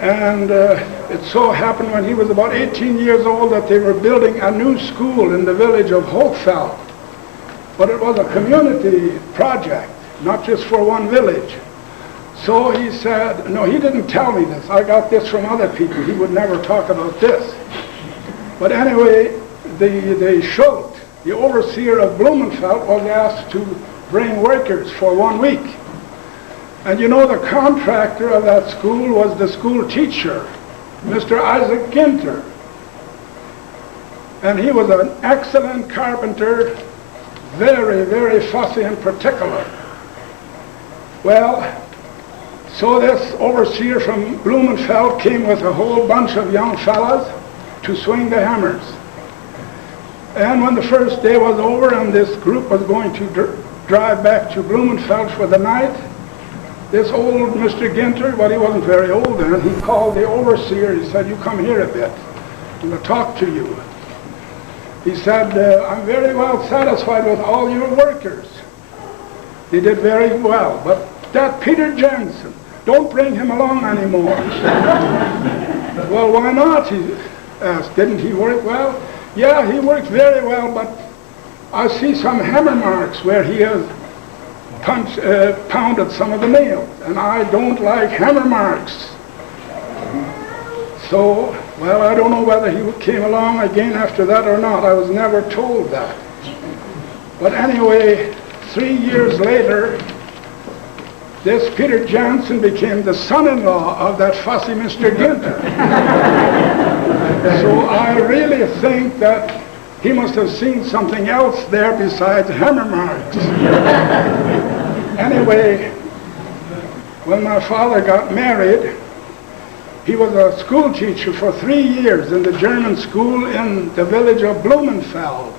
And it so happened when he was about 18 years old that they were building a new school in the village of Hochfeld. But it was a community project, not just for one village. So he said, no, he didn't tell me this. I got this from other people. He would never talk about this. But anyway, the Schult, the overseer of Blumenfeld, was asked to bring workers for 1 week. And you know, the contractor of that school was the school teacher, Mr. Isaac Ginter. And he was an excellent carpenter, very, very fussy and particular. Well, so this overseer from Blumenfeld came with a whole bunch of young fellas to swing the hammers. And when the first day was over and this group was going to drive back to Blumenfeld for the night, this old Mr. Ginter, well, he wasn't very old then, he called the overseer. He said, you come here a bit. I'm going to talk to you. He said, I'm very well satisfied with all your workers. They did very well, but that Peter Jensen, don't bring him along anymore. Well, why not? He asked. Didn't he work well? Yeah, he worked very well, but I see some hammer marks where he has pounded some of the nails, and I don't like hammer marks. So, well, I don't know whether he came along again after that or not. I was never told that. But anyway, 3 years later, this Peter Jansen became the son-in-law of that fussy Mr. Ginter. So I really think that he must have seen something else there besides hammer marks. Anyway, when my father got married, he was a school teacher for 3 years in the German school in the village of Blumenfeld.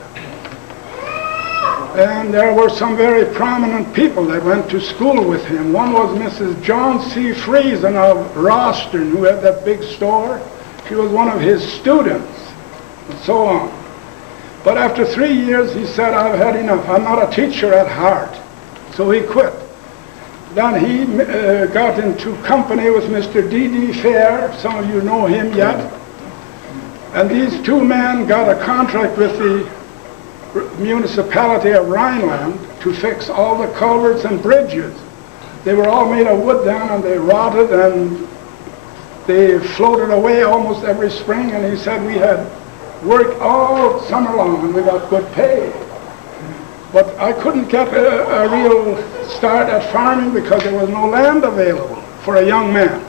And there were some very prominent people that went to school with him. One was Mrs. John C. Friesen of Rostern, who had that big store. She was one of his students, and so on. But after 3 years, he said, I've had enough. I'm not a teacher at heart. So he quit. Then he got into company with Mr. D.D. Fair. Some of you know him yet. And these two men got a contract with the municipality of Rhineland to fix all the culverts and bridges. They were all made of wood then, and they rotted, and they floated away almost every spring. And he said we had worked all summer long, and we got good pay. But I couldn't get a real start at farming because there was no land available for a young man.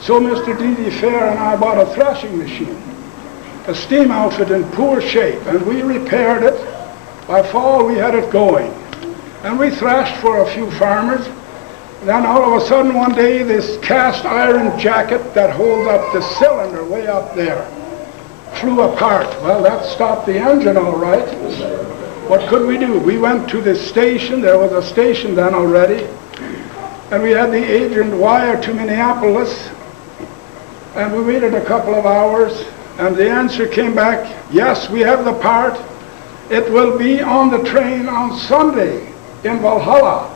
So Mr. D.D. Fair and I bought a threshing machine, a steam outfit in poor shape, and we repaired it. By fall we had it going. And we thrashed for a few farmers. Then all of a sudden one day this cast iron jacket that holds up the cylinder way up there flew apart. Well, that stopped the engine all right. What could we do? We went to the station. There was a station then already. And we had the agent wire to Minneapolis. And we waited a couple of hours. And the answer came back, yes, we have the part. It will be on the train on Sunday in Valhalla.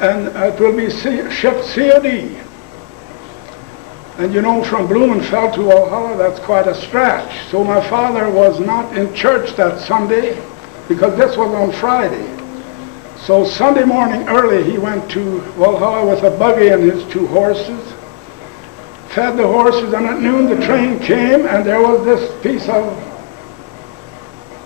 And it will be shipped COD. And you know, from Blumenfeld to Valhalla, that's quite a stretch. So my father was not in church that Sunday because this was on Friday. So Sunday morning early, he went to Valhalla with a buggy and his 2 horses, fed the horses, and at noon the train came, and there was this piece of,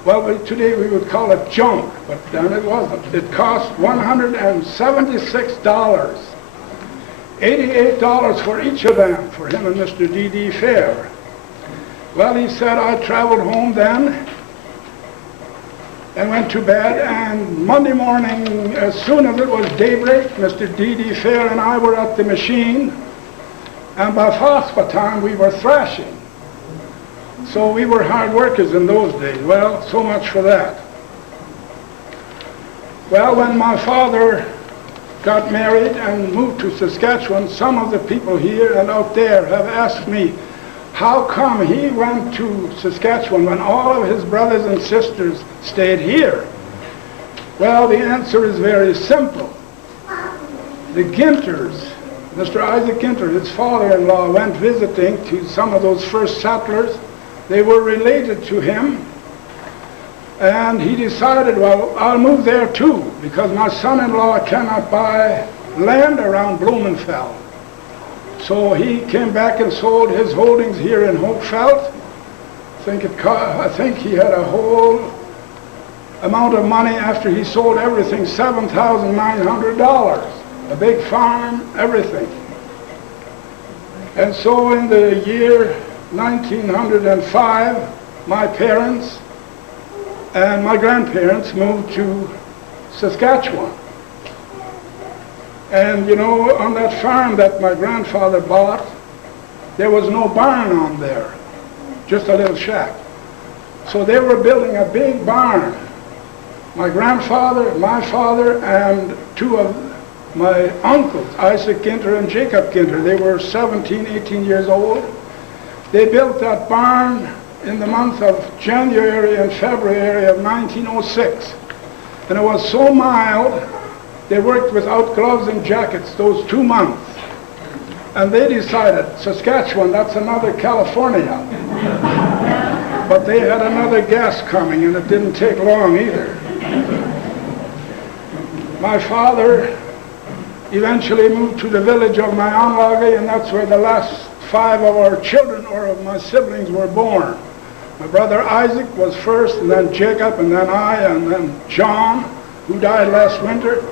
well, today we would call it junk, but then it wasn't. It cost $176. $88 for each of them, for him and Mr. D.D. Fair. Well, he said, I traveled home then and went to bed, and Monday morning, as soon as it was daybreak, Mr. D.D. Fair and I were at the machine, and by Phosphor time we were thrashing. So we were hard workers in those days. Well, so much for that. Well, when my father got married and moved to Saskatchewan, some of the people here and out there have asked me, how come he went to Saskatchewan when all of his brothers and sisters stayed here? Well, the answer is very simple. The Ginters Mr. Isaac Ginter, his father-in-law, went visiting to some of those first settlers. They were related to him. And he decided, well, I'll move there too, because my son-in-law cannot buy land around Blumenfeld. So he came back and sold his holdings here in Hochfeld. I think he had a whole amount of money after he sold everything, $7,900. A big farm, everything. And so in the year 1905, my parents and my grandparents moved to Saskatchewan. And you know, on that farm that my grandfather bought, there was no barn on there, just a little shack. So they were building a big barn. My grandfather, my father, and two of my uncles, Isaac Ginter and Jacob Ginter, they were 17, 18 years old. They built that barn in the month of January and February of 1906. And it was so mild, they worked without gloves and jackets those 2 months. And they decided, Saskatchewan, that's another California. But they had another gas coming, and it didn't take long either. My father eventually moved to the village of Mayonlage, and that's where the last 5 of our children or of my siblings were born. My brother Isaac was first, and then Jacob, and then I, and then John, who died last winter,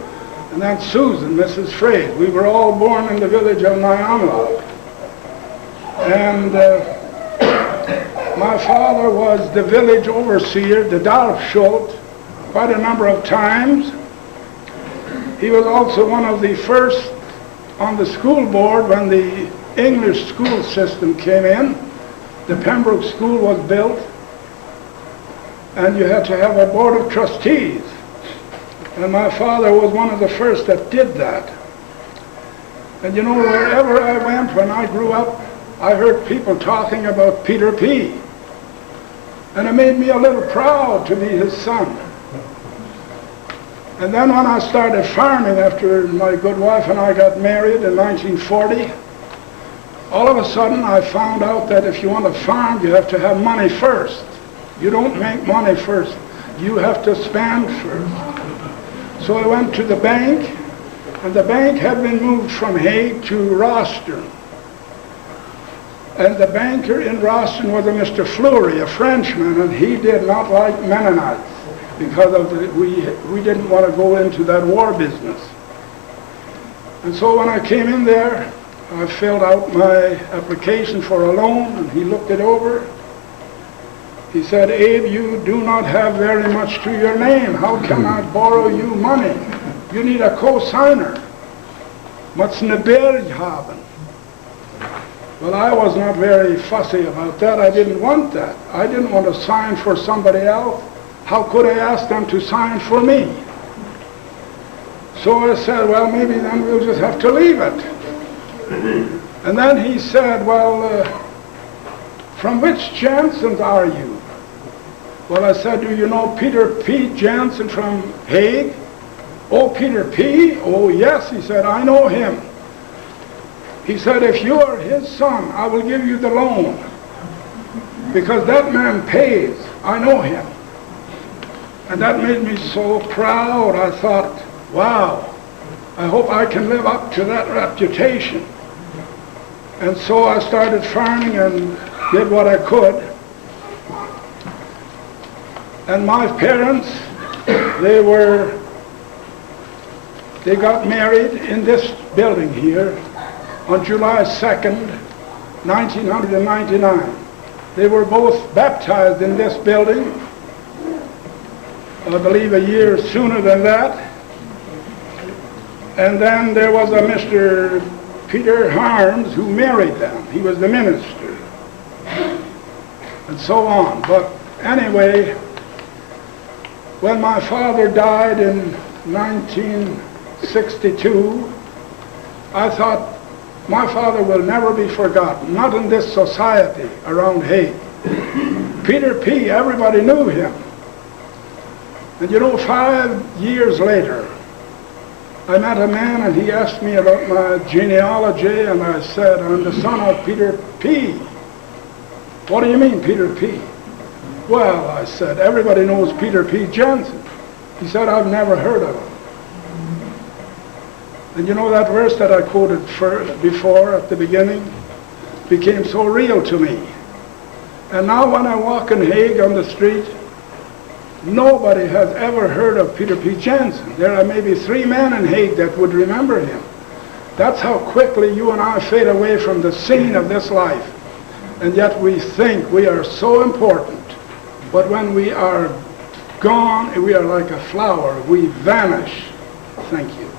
and then Susan, Mrs. Friesen. We were all born in the village of Mayonlage. And my father was the village overseer, the Dorfschuld, quite a number of times. He was also one of the first on the school board when the English school system came in. The Pembroke School was built, and you had to have a board of trustees. And my father was one of the first that did that. And you know, wherever I went when I grew up, I heard people talking about Peter P. And it made me a little proud to be his son. And then when I started farming after my good wife and I got married in 1940, all of a sudden I found out that if you want to farm, you have to have money first. You don't make money first. You have to spend first. So I went to the bank, and the bank had been moved from Hague to Rostern. And the banker in Rostern was a Mr. Fleury, a Frenchman, and he did not like Mennonites because of we didn't want to go into that war business. And so when I came in there, I filled out my application for a loan, and he looked it over. He said, Abe, you do not have very much to your name. How can I borrow you money? You need a co-signer. What's ne Berg haben? Well, I was not very fussy about that. I didn't want that. I didn't want to sign for somebody else. How could I ask them to sign for me? So I said, well, maybe then we'll just have to leave it. And then he said, well, from which Jansons are you? Well, I said, do you know Peter P. Jansen from Hague? Oh, Peter P.? Oh, yes. He said, I know him. He said, if you are his son, I will give you the loan. Because that man pays. I know him. And that made me so proud. I thought, wow, I hope I can live up to that reputation. And so I started farming and did what I could. And my parents, they got married in this building here on July 2nd, 1999. They were both baptized in this building, I believe a year sooner than that. And then there was a Mr. Peter Harms who married them. He was the minister. And so on. But anyway, when my father died in 1962, I thought, my father will never be forgotten, not in this society around Hague. Peter P., everybody knew him. And you know, 5 years later, I met a man and he asked me about my genealogy, and I said, I'm the son of Peter P. What do you mean, Peter P? Well, I said, everybody knows Peter P. Jensen. He said, I've never heard of him. And you know that verse that I quoted before at the beginning became so real to me. And now when I walk in Hague on the street, nobody has ever heard of Peter P. Jensen. There are maybe 3 men in Hague that would remember him. That's how quickly you and I fade away from the scene of this life. And yet we think we are so important. But when we are gone, we are like a flower. We vanish. Thank you.